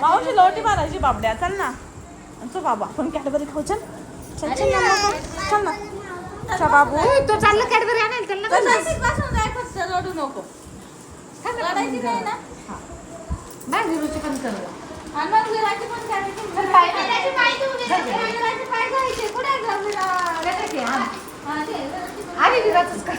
मावशी लोटी मारायची बाबड्या चल ना चल बाबा आपण कॅडबरी खाऊ चल चल चल ना चल ना अच्छा बाबू तो चालला कॅडबरी आणायला त्यांना फक्त रडू नको रडायची नाही ना बाय विरूची पण कर आणि मग विराची पण करायची पाय जायचे कुठे अरे विराचंच कर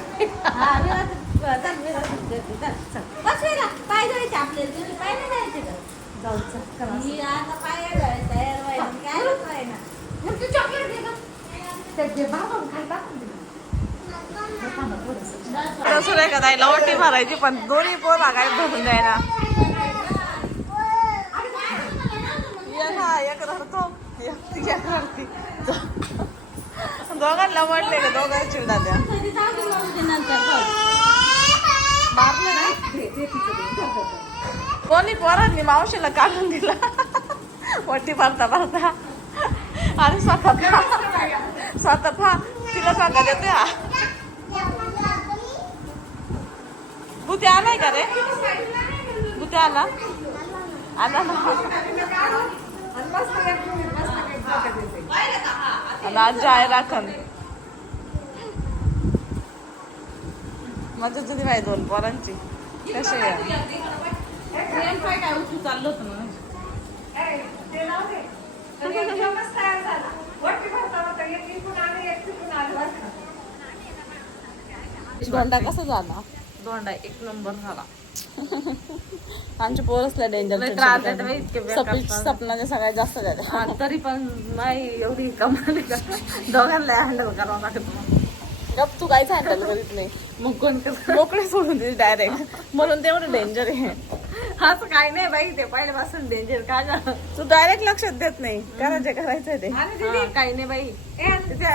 पाय जायचे आपल्याला पाय नाही जायचे का जाऊ चल मी आता पाय तयार व्हायला काय व्हायला मग तू चॉकलेट दे का ते बाबा काय टाकून दे सुरेख ताईला ओटी भरायची पण दोन्ही पोरा काय भरून द्यायला एक रडतो एक रडती दोघांना म्हटले का दोघांना चिडा द्या मारले नाही कोणी पोरांनी मावशीला काढून दिला ओटी भरता भरता आणि स्वतः तिला सांगा देते भूती आलाय का रे भूती आला आला ना आजी आहे राखण मजा तुझी माहिती दोन पोरांची कशी काय उठू चाललो होतं ना दोंडा कसा झाला दोंडा एक नंबर झाला आमच्या पोरसला डेंजर सपनाच्या सगळ्यात जास्त झाल्या तरी पण नाही एवढी कमाल दोघांना हँडल करावं लागत गप तू काहीच हँडल करीत नाही मग कोण मोकळे सोडून देते डायरेक्ट म्हणून तेवढं डेंजर आहे असं काही नाही बाई ते पहिल्यापासून डेंजर काय झालं तू डायरेक्ट लक्षात देत नाही करायचं ते काही नाही बाई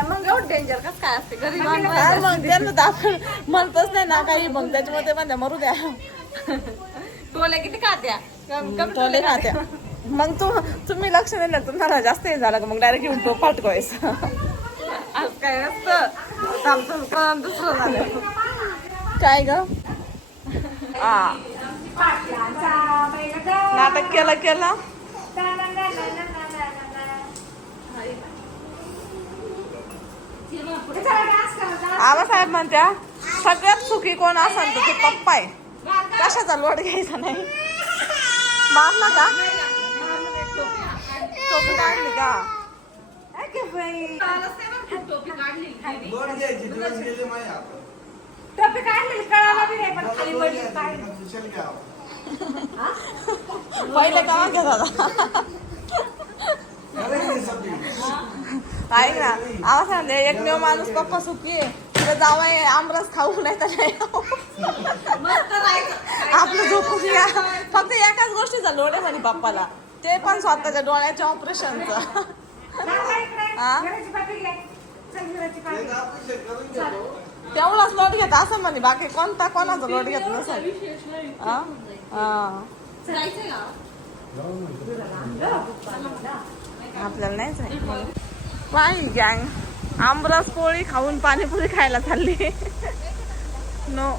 मग एवढं डेंजर कसं काय असते गरीब मग त्यांना आपण म्हणतच नाही ना काही मग त्याच्यामध्ये पण मरू द्या टोले किती खात्या टोले खात्या मग तुम्ही लक्ष नाही ना तुम्हाला जास्त हे झालं का मग डायरेक्ट येऊन तो फाटकोयस आज काय नसतं दुसरं झालं काय ग नाटक केलं आबासाहेब म्हणत्या सगळ्यात सुखी कोण असेल तर ते पप्पा आहे कशाचा लोट घ्यायचा नाही मारला का टोपी काढली का टोपी काढलेली कळाला बी नाही पण खाली पडली पहिले का घेत होता ऐक ना आवाज सांगते एकमेव माणूस पप्पा सुखी आहे तिला जावाय आमरस खाऊ नाही तर नाही आपलं झोपून या फक्त एकाच गोष्टीचा लोड आहे म्हणे पप्पाला ते पण स्वतःच्या डोळ्याच्या ऑपरेशनचं तेवढाच लोट घेत असं म्हणे बाकी कोणाचा लोट घेत नसेल आपल्याला नाहीच आहे बाई गँग आमरस पोळी खाऊन पाणीपुरी खायला चालली नो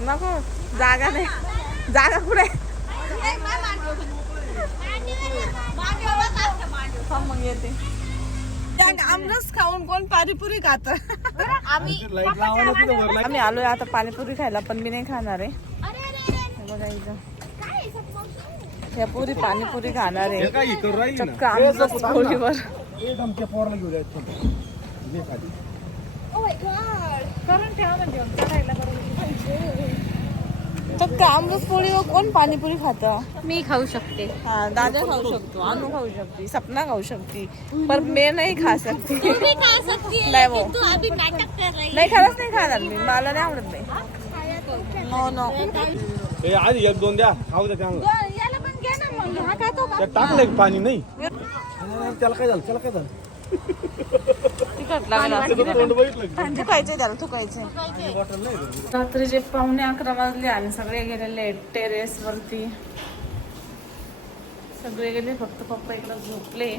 नको जागा नाही जागा कुठे मग येते आमरस खाऊन कोण पाणीपुरी खात आम्ही आलोय आता पाणीपुरी खायला पण मी नाही खाणार आहे बघा इथं या पुरी पाणीपुरी खाणार आहे चक्क आमरस पोळीवर चक्क आमरस पोळीवर कोण पाणीपुरी खातं मी खाऊ शकते हा दादा खाऊ शकतो अनु खाऊ शकते सपना खाऊ शकते पर मैं नहीं खा सकती नाही वो नाही खरंच नाही खाणार मी मला नाही आवडत नाही नो नो आधी एक दोन द्या खाऊ द्या चांगलं याला पण घे ना मग हा खातो का टाकलं पाणी नाही त्याला काय झालं तिखट लागलं थुकायचंय त्याला थुकायचंय रात्रीचे 11:45 वाजले आणि सगळे गेलेले टेरेस वरती सगळे गेले फक्त पप्पा इकडं झोपले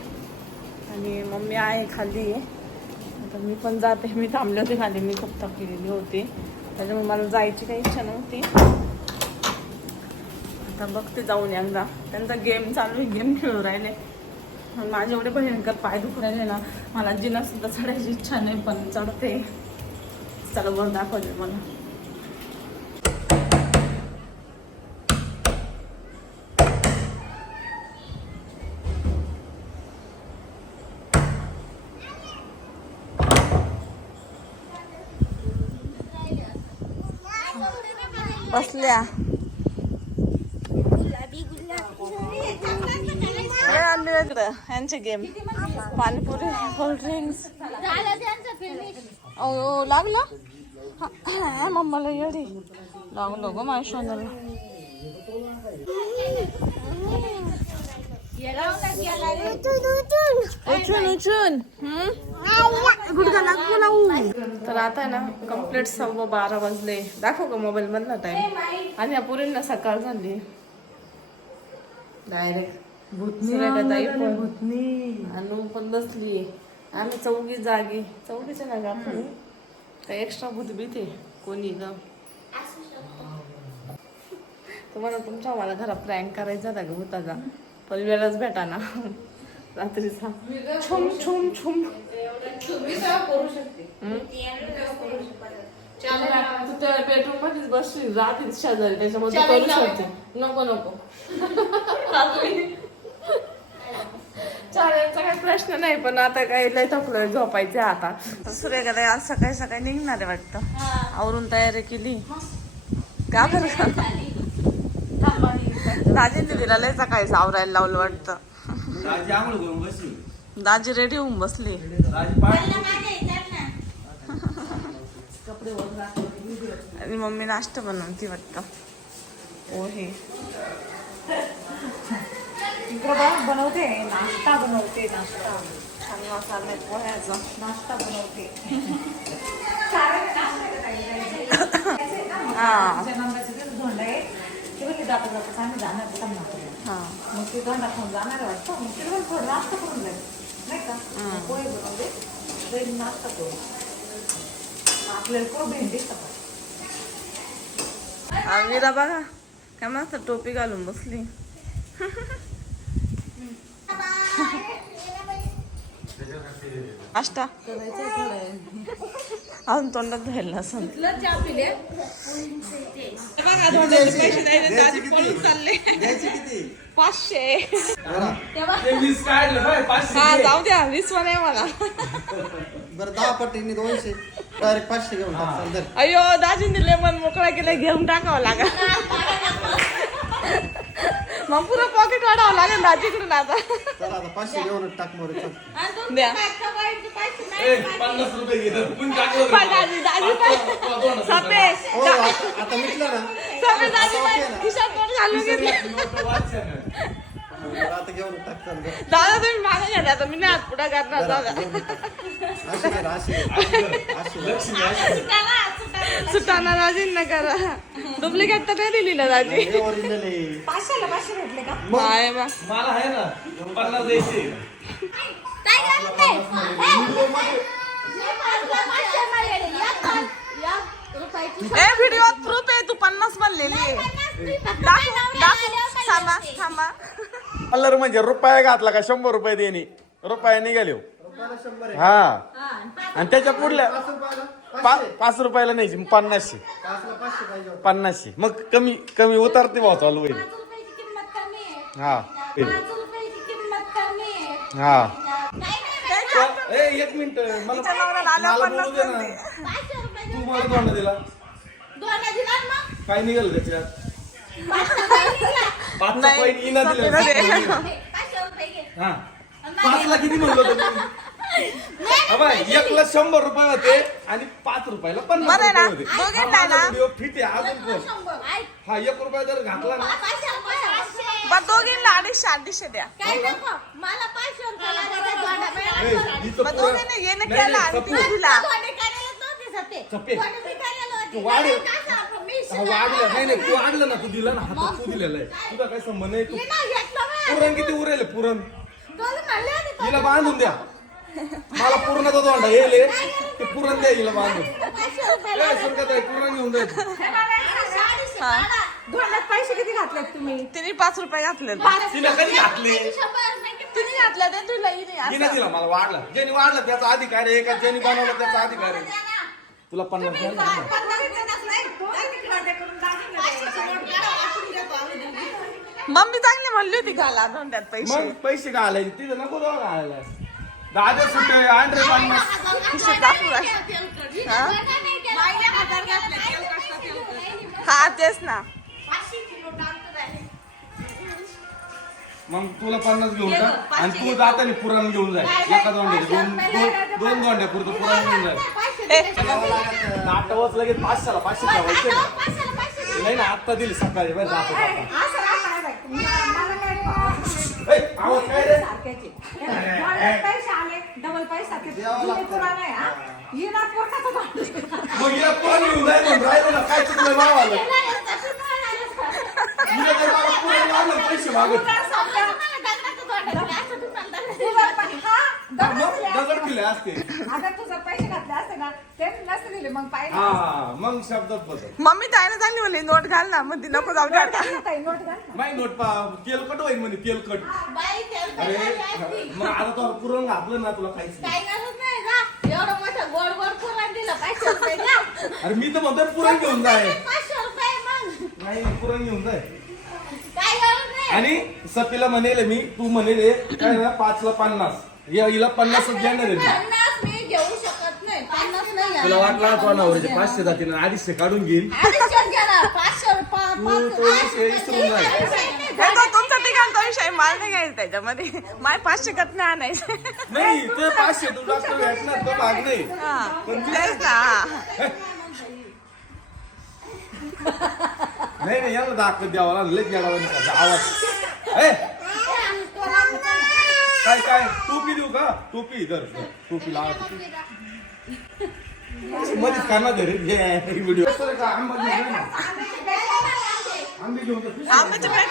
आणि मम्मी आहे खाली आता मी पण जाते मी थांबले होते खाली मी खूप थकलेली होती त्याच्यामुळे मला जायची काही इच्छा नव्हती. आता बघते जाऊन एकदा. त्यांचा गेम चालू आहे, गेम खेळू राहिले. माझे एवढे भयंकर पाय दुखू राहिले ना, मला जिना सुद्धा चढायची इच्छा नाही, पण चढते. चला वर दाखवते मला. बसल्या यांचे गेम, पाणीपुरी, कोल्ड्रिंक्स. ओ लागलं मम्माला येडी लागलो ग माझ्या शोधाला. उचून उचून तर आता ना कम्प्लीट 12:15 वाजले. दाखव का मोबाईल मधला टाइम. आणि या पुरींना सकाळ झाली डायरेक्ट. भूतनी अनु पण बसली. आम्ही चौघी जागी. चौघीच्या ना गा आपण काही एक्स्ट्रा भूत भीती कोणी ग. तुम्हाला तुमच्या मला घरात प्रँक करायचा होता ग भूताचा, पण वेळच भेटा ना रात्रीचा. छुम छुम छुम करू शकते. तू त्या बेडरूम मध्येच बसली रात्री शेजारी, त्याच्यामध्ये करू शकते. नको नको चालायचा काही प्रश्न नाही, पण आता काही लय थकलोय, झोपायचे आता. सूर्यकडे आज सकाळी सकाळी निघणार आहे वाटतं. आवरून तयारी केली का बरं. दाजींनी तिला लय सकाळी आवरायला लावलं वाटतं. दाजी रेडी होऊन बसली. आणि मम्मी नाश्ता बनवती वाटतं. पोहे बनवते नाश्ता नाश्ता छान मसाले पोह्याचा नाश्ता बनवते. जाता जाता आम्ही जाणार मग ते दोंडा खाऊन जाणार वाटतं. मग ते थोडं नाश्ता करून जाईल नाही का. पोहे बनवले नाश्ता करू. आपल्याला को भेंडी वीरा बघा काय मस्त टोपी घालून बसली. नाश्ता अजून तोंडात धुयला असं. पैसे 500. हा जाऊ द्या 20 नाही मला. बरं 10 पट्टीने 200 डायरेक्ट 500 घेऊन टाक. अयो दाजींनी लेमन मोकळा केला, घेऊन टाकावं लागेल. मग पुरं पॉकेट वाढावं लागेल दाजीकडून आता. चला आता 500 घेऊन टाक मोर. द्या 50 रुपये घे. दाजी दाजी सपे आता मिटलं ना. सपे दाजी खिशात बोट घालून घेतले. आता घेऊन टाक. दादा तुम्ही मागे घ्या आता, मी नाही हात पुढा करणार. दादा सुटाना दाजींना करा. डुप्लिकेट तर नाही दिली ना दाजी. 500 भेटले का. आहे बा मला आहे ना 50 द्यायचे. व्हिडिओ प्रूफ आहे. तू 50 म्हणलेली. थांबा कलर म्हणजे रुपया घातला का 100 रुपये देणे. रुपया निघाले. हा आणि त्याच्या पुढल्या 5 रुपयाला नाही 50. मग कमी कमी उतरते भाव चालू होईल. हा हा 1 मिनिट मला बोलू दे ना. तू मला दोंडा दिला काय निघाल त्याच्यात. 5 रुपये इना दिला. हा 5ला किती म्हणलो तुम्ही. 1ला 100 रुपये होते आणि 5 रुपयाला 50 रुपये होते. फिट आहे अजून कोण. हा 1 रुपया जर घातला ना दोघींना 250 द्या. वाढलं ना. तू दिला ना हातात तू दिलेला आहे. तुझा काय संबंध आहे. तू पुरण किती उरेल पुरण तिला बांधून द्या. मला पूर्णचा दोंडा येईल ते पुरण द्यायला बांधून पूर्ण घेऊन जायचं. धोंड्यात पैसे किती घातले तुम्ही? तिने 5 रुपये घातले. तिला कधी घातले तिने घातल्या ते तुला हिने तिने दिला मला वाढला ज्यांनी वाढला त्याचा अधिकार आहे का ज्यांनी बनवलं त्याचा अधिकार आहे. तुला 50 द्या ना. मम्मी चांगली म्हणली होती घाला धोंड्यात पैसे. मग पैसे घालायचे तिथं नको जाऊ घालायला. 10 सुट्टे 150. हा तेच ना. मग तुला 50 घेऊन जा आणि तू जाताना पुरण घेऊन जाय. एका दोंड्या दोन दोंड्या पुरतं पुरण घेऊन जाय. नाटकच लगेच 500ला 500 ठेवायचे नाही ना. आत्ता दिली सकाळी बरं जातो आवाज काय रे. पैसे आले डबल पैसा मग हिला पुरण घेऊन जाय म्हणून राहिलो ना. काय तुला भाव आलं हिला काय मला पुरण लागलं पैसे मागत दगड दिले असते. आता तुझं पैसे घातले असते ना ते नसते दिले मग पाहिजे. हा मग शब्दात बदल. मम्मी ताईने चांगली म्हणली नोट घाल ना. मग ती नको जाऊ दे आता. नोट घाल. माही नोट तेलकट होईल म्हणे तेलकट. अरे मग आता तो पुरण घातलं ना तुला काहीच नाही. अरे मी तर म्हणतो पुरण घेऊन जाय. नाही पुरण घेऊन जाय. आणि सतीला म्हणेल मी तू म्हणेल काय ना 5ला 50 हिला 50 देणार आहे. तुला वाटला तो नवऱ्याचे 500 जातील 250 काढून घेईल. विसरून जाय. तुमचा तिघांचा विषय मला नाही घ्यायचा त्याच्यामध्ये. माय 500 कत नाही आणायचे. नाही ते 500 तू जास्त भेटणार तो भाग नाही. तेच ना. नाही नाही याला दाखवत द्यावा लय गेला आवाज. काय काय टोपी देऊ का. टोपी धर टोपी लावा. मध्येच काना धर व्हिडिओ. आंबे घेऊन आंब्याचे पेट.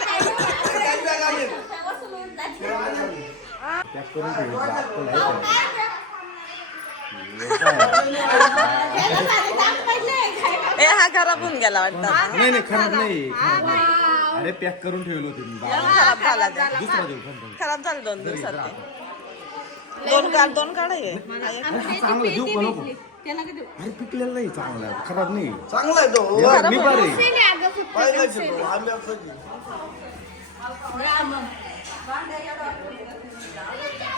ए हा खराब होऊन गेला वाटतं. नाही नाही खराब नाही. अरे पॅक करून ठेवलं होते मी. खराब झाला ते. दुसरा देऊ खरं. खराब झालं 2 दिवसात ते. दोन काढ आहे. चांगलं देऊ का नको. अरे पिकलेलं नाही चांगला खराब नाही. चांगला आहे तो. निभार आहे. पहिलाच आहे तो. आंब्याचा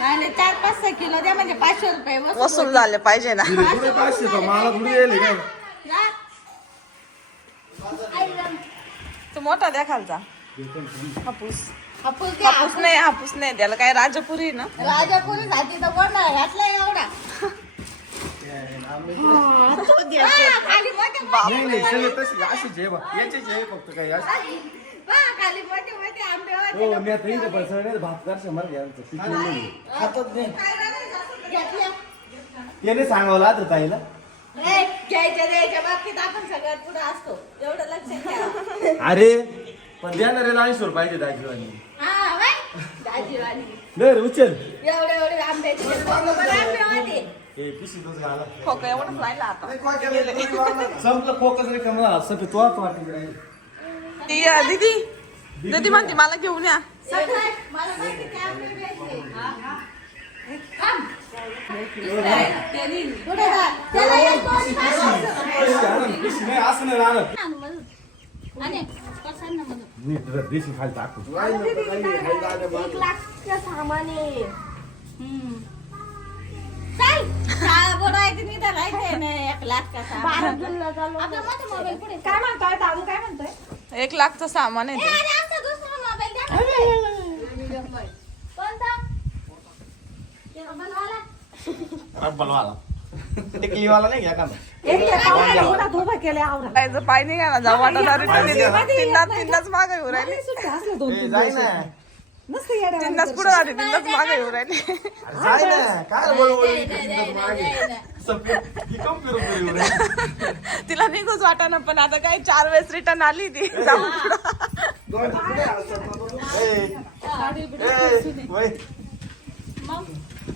नाही 4-5 किलो द्या म्हणजे 500 रुपये वसूल झाले पाहिजे ना. पुढे 500 तर मला पुढे येईल काय. तू मोठा द्या खालचा. हापूस हापूस हापूस नाही त्याला काय राजापुरी ना. राजापुरी साठी तर कोण घातला एवढा. खाली मोठे नाही नाही सगळे तसे असेच आहे बा. याचेच आहे फक्त काही असे. खाली मोठे मोठे आंबे होते. हो मी आता इथे पण भातकार शंभर घ्यायचं पिकलेलं नाही. हातात नाही. याने सांगावं आता ताईला. घ्यायच्या द्यायच्या बाबतीत आपण सगळ्यात पुढे असतो एवढं लक्षात ठेवा. अरे पण देणाऱ्याला 80 रुपये दाजीवानी. हा बाय दाजीवाली दर उचल. एवढे आंब्याचे आंबे होते. ए पिशी तोच घाला. खोकं एवढंच राहिलं आता. संपलं फोकस रे कमला असं की तो वाटत ती दीदी दीदी म्हणते मला घेऊन या. मला माहिती ते आंबे घ्यायचे. पुढे जा. त्याला एक दोन पिशी नाही असं नाही राहणार. आणि कसं ना म्हणून नीट देशी खाली टाकू. 1 लाखचं सामान आहे. चल काय बोलायचं नाही तर राहायचंय ना 1 लाखचं सामान. आपला मोठा मोबाईल पुढे काय म्हणतोय दादू काय म्हणतोय. 1 लाखचं सामान आहे ते. अरे आमचा दुसरा मोबाईल द्या. कोणता ते बनवाला. रब्बलवाला टिकलीवाला नाही घ्या का. जायचं पाय नाही घ्या ना जाऊ वाटत. तीनदाच मागे येऊ राहिले. जाय ना. तीनदाच पुढे झाले तीनदाच मागे येऊ राहिले. जाय ना. काय तिला निघूच वाटाना पण आता काय 4 वेळेस रिटर्न आली ती. जाऊ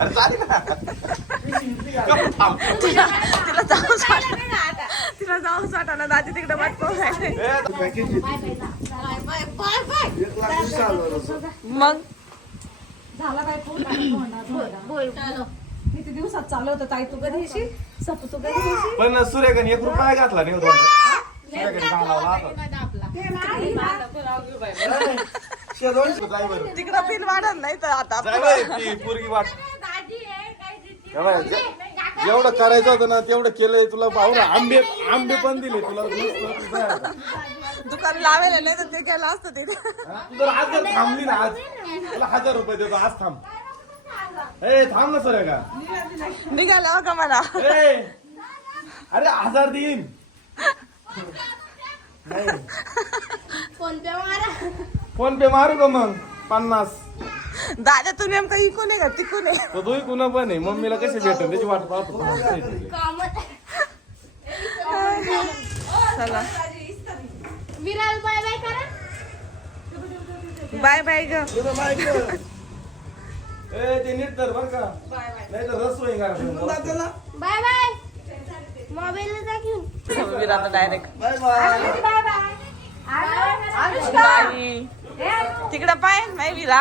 अरे चालेल ना. गप्प थांब. तिला जाऊन वाटायला दाजी तिकडे वाट पाहू ए, तू पॅकेज घे. 1,20,000 आलं असं. मग झाला काय किती दिवसात चालू होतं ताई तू कधी येशील सपू तू कधी येशील पण सूर्यकांनी 1 रुपया घातला नाही होता सूर्यकांनी चांगला होता. शेजारी जाय बरं. तिकडं बिल वाढत नाही तर आता जाय बरं, ती पोरगी वाट. हे बघ, जेवढं करायचं होतं ना तेवढं केलंय तुला. पाहू ना आंबे पण दिले तुला. मस्त तुझं आहे. दुकान लावेल नाही तर ते केलं असतं तिथे. हा? तू जर आज जर थांबली ना, आज तुला 1,000 रुपये देतो. आज थांब. ए थांब ना सूर्यका. निघाला का मला ए अरे 1,000 देईन. फोन पे मारू का मग 50. दादा तू नेमकं इकून आहे का तिकून आहे? तो दोही कुणा पण आहे. मम्मीला कशी भेटेल त्याची वाट पाहतो. चला विराल बाय बाय करा. बाय बाय ग. ए ते नीट तर बर का. नाही तर रस होईल का. Bye bye. मोबाईल जा घेऊन. विराला direct bye bye. Bye bye. तिकडं पाय नाही विरा.